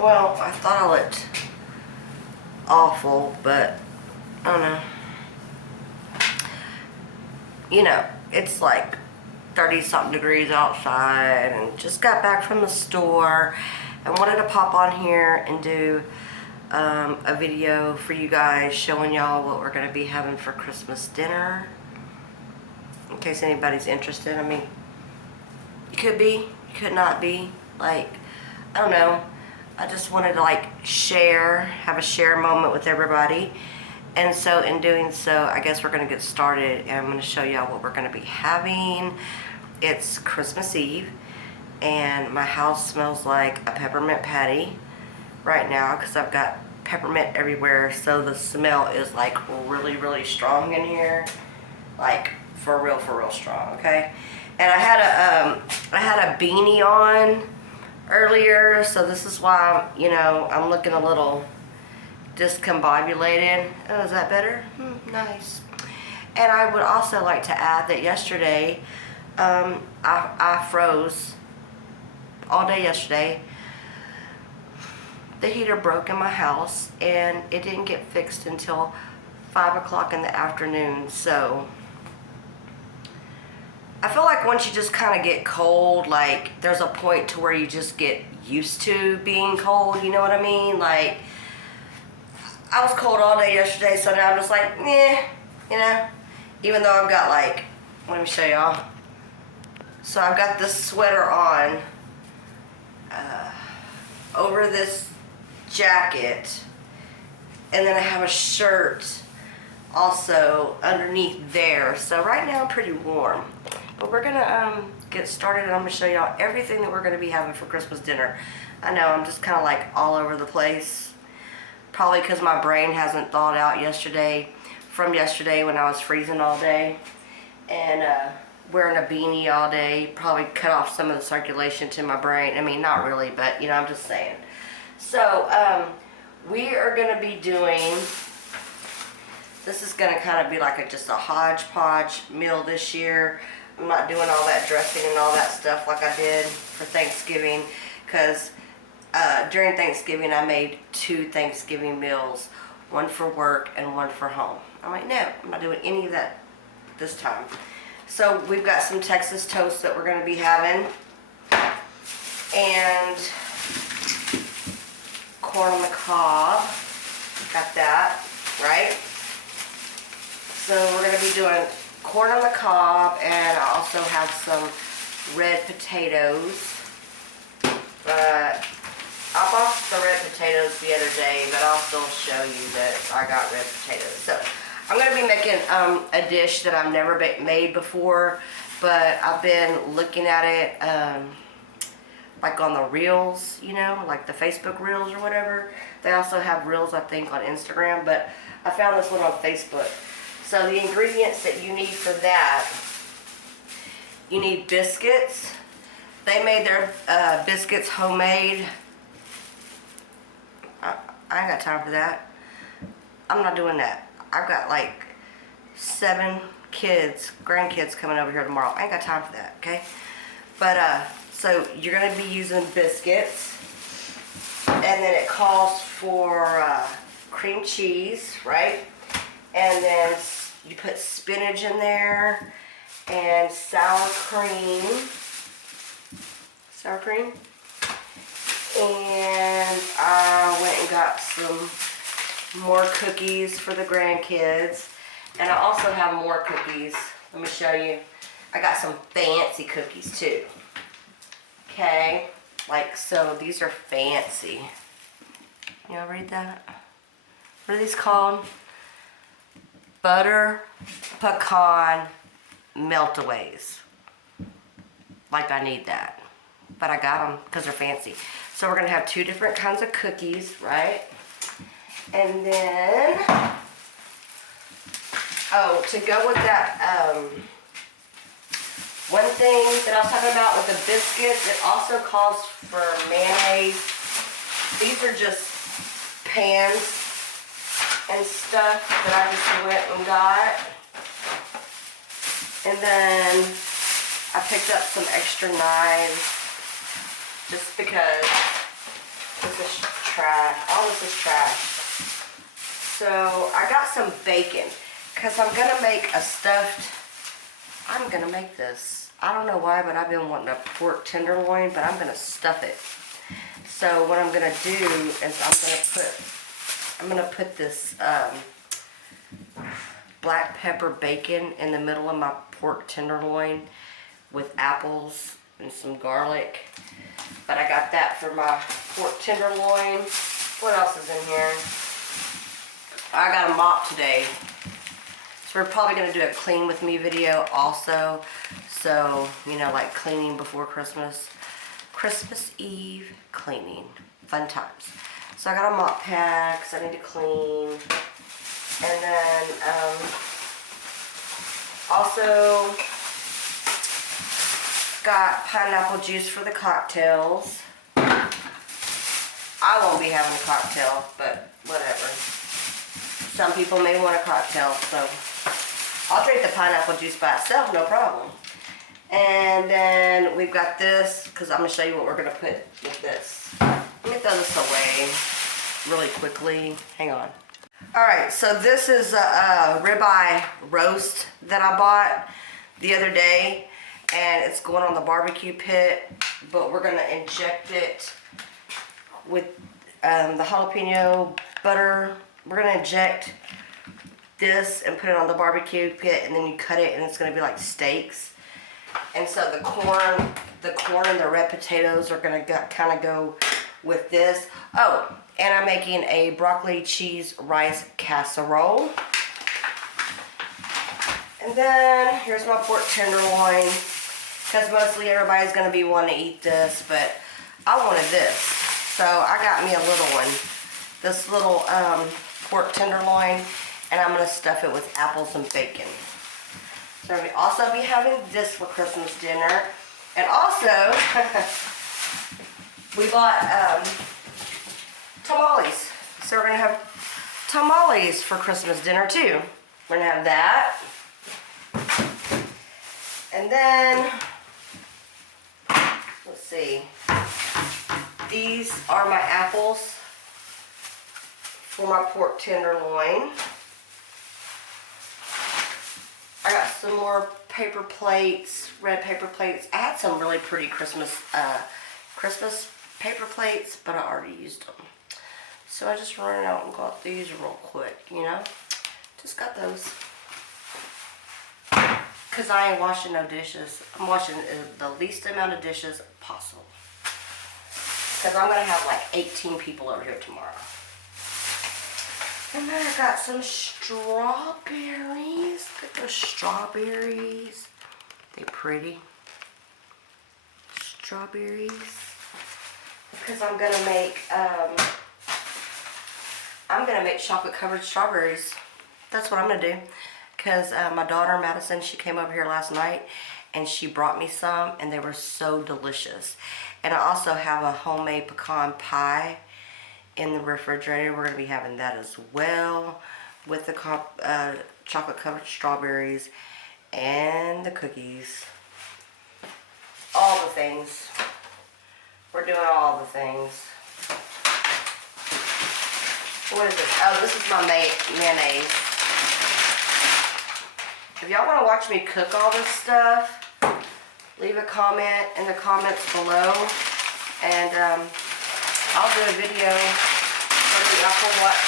Well, I thought I looked awful, but I don't know. You know, it's like 30-something degrees outside and just got back from the store and wanted to pop on here and do a video for you guys showing y'all what we're going to be having for Christmas dinner. In case anybody's interested. I mean, you could be, you could not be. Like, I don't know. I just wanted to like have a share moment with everybody. And so in doing so, I guess we're going to get started and I'm going to show y'all what we're going to be having. It's Christmas Eve and my house smells like a peppermint patty right now because I've got peppermint everywhere. So the smell is like really, really strong in here. Like for real strong, okay? And I had a beanie on earlier, so this is why, you know, I'm looking a little discombobulated. Oh, is that better? Nice. And I would also like to add that yesterday, I froze all day yesterday. The heater broke in my house, and it didn't get fixed until 5 o'clock in the afternoon, so I feel like once you just kind of get cold, like, there's a point to where you just get used to being cold, you know what I mean? Like, I was cold all day yesterday, so now I'm just like, you know? Even though I've got, like, let me show y'all. So I've got this sweater on over this jacket, and then I have a shirt also underneath there. So right now I'm pretty warm. But we're gonna get started and I'm gonna show y'all everything that we're gonna be having for Christmas dinner. I know I'm just kind of like all over the place. Probably because my brain hasn't thawed out from yesterday when I was freezing all day. And wearing a beanie all day probably cut off some of the circulation to my brain. I mean, not really, but you know, I'm just saying. So we are gonna be doing, this is gonna kind of be like just a hodgepodge meal this year. I'm not doing all that dressing and all that stuff like I did for Thanksgiving, because during Thanksgiving I made 2 Thanksgiving meals, one for work and one for home. I'm like, no, I'm not doing any of that this time. So we've got some Texas toast that we're going to be having, and corn on the cob. Got that, right? So we're going to be doing corn on the cob, and I also have some red potatoes. I bought the red potatoes the other day, but I'll still show you that I got red potatoes. So I'm going to be making a dish that I've never made before, but I've been looking at it like on the reels, you know, like the Facebook reels or whatever. They also have reels, I think, on Instagram, but I found this one on Facebook. So the ingredients that you need for that, you need biscuits. They made their biscuits homemade. I ain't got time for that. I'm not doing that. I've got like 7 grandkids coming over here tomorrow. I ain't got time for that, okay? But, so you're gonna be using biscuits. And then it calls for cream cheese, right? And then you put spinach in there and sour cream. And I went and got some more cookies for the grandkids. And I also have more cookies. Let me show you. I got some fancy cookies too. Okay. Like, so these are fancy. Y'all read that? What are these called? Butter pecan meltaways. Like, I need that. But I got them because they're fancy. So we're going to have 2 different kinds of cookies, right? And then, oh, to go with that, one thing that I was talking about with the biscuits, it also calls for mayonnaise. These are just pans and stuff that I just went and got. And then I picked up some extra knives just because this is trash. All this is trash. So I got some bacon because I'm gonna make a stuffed. I'm gonna make this. I don't know why, but I've been wanting a pork tenderloin, but I'm gonna stuff it. So what I'm gonna do is I'm gonna put this black pepper bacon in the middle of my pork tenderloin with apples and some garlic. But I got that for my pork tenderloin. What else is in here? I got a mop today. So we're probably gonna do a clean with me video also. So, you know, like cleaning before Christmas. Christmas Eve cleaning. Fun times. So I got a mop pad because I need to clean. And then also got pineapple juice for the cocktails. I won't be having a cocktail, but whatever. Some people may want a cocktail, so I'll drink the pineapple juice by itself, no problem. And then we've got this, because I'm going to show you what we're going to put with this. Let me throw this away really quickly. Hang on. Alright, so this is a ribeye roast that I bought the other day. And it's going on the barbecue pit, but we're going to inject it with the jalapeno butter. We're going to inject this and put it on the barbecue pit, and then you cut it and it's going to be like steaks. And so the corn and the red potatoes are going to kind of go with this. Oh, and I'm making a broccoli cheese rice casserole. And then here's my pork tenderloin, because mostly everybody's going to be wanting to eat this, but I wanted this. So I got me a little one, this little pork tenderloin, and I'm going to stuff it with apples and bacon. So we'll also be having this for Christmas dinner. And also, we bought tamales. So we're going to have tamales for Christmas dinner too. We're going to have that. And then, let's see, these are my apples for my pork tenderloin. I got some more paper plates, red paper plates. I had some really pretty Christmas paper plates, but I already used them. So I just ran out and got these real quick, you know. Just got those. Because I ain't washing no dishes. I'm washing the least amount of dishes possible. Because I'm going to have like 18 people over here tomorrow. And then I got some strawberries. Look at those strawberries. They pretty. Strawberries. Because I'm going to make chocolate covered strawberries. That's what I'm going to do. Because my daughter Madison, she came over here last night and she brought me some, and they were so delicious. And I also have a homemade pecan pie in the refrigerator. We're going to be having that as well with the chocolate covered strawberries and the cookies. All the things. We're doing all the things. What is this? Oh, this is my mayonnaise. If y'all want to watch me cook all this stuff, leave a comment in the comments below, and I'll do a video so y'all can watch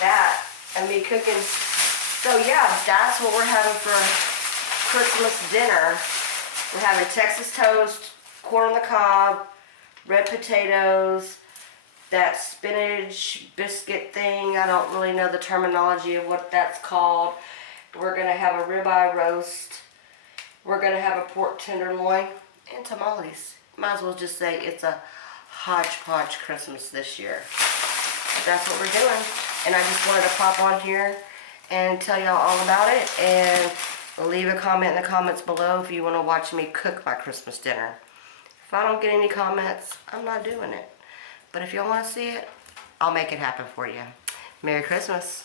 that and me cooking. So yeah, that's what we're having for Christmas dinner. We're having Texas toast, corn on the cob, red potatoes, that spinach biscuit thing. I don't really know the terminology of what that's called. We're going to have a ribeye roast. We're going to have a pork tenderloin and tamales. Might as well just say it's a hodgepodge Christmas this year. That's what we're doing. And I just wanted to pop on here and tell y'all all about it. And leave a comment in the comments below if you want to watch me cook my Christmas dinner. If I don't get any comments, I'm not doing it. But if y'all want to see it, I'll make it happen for you. Merry Christmas.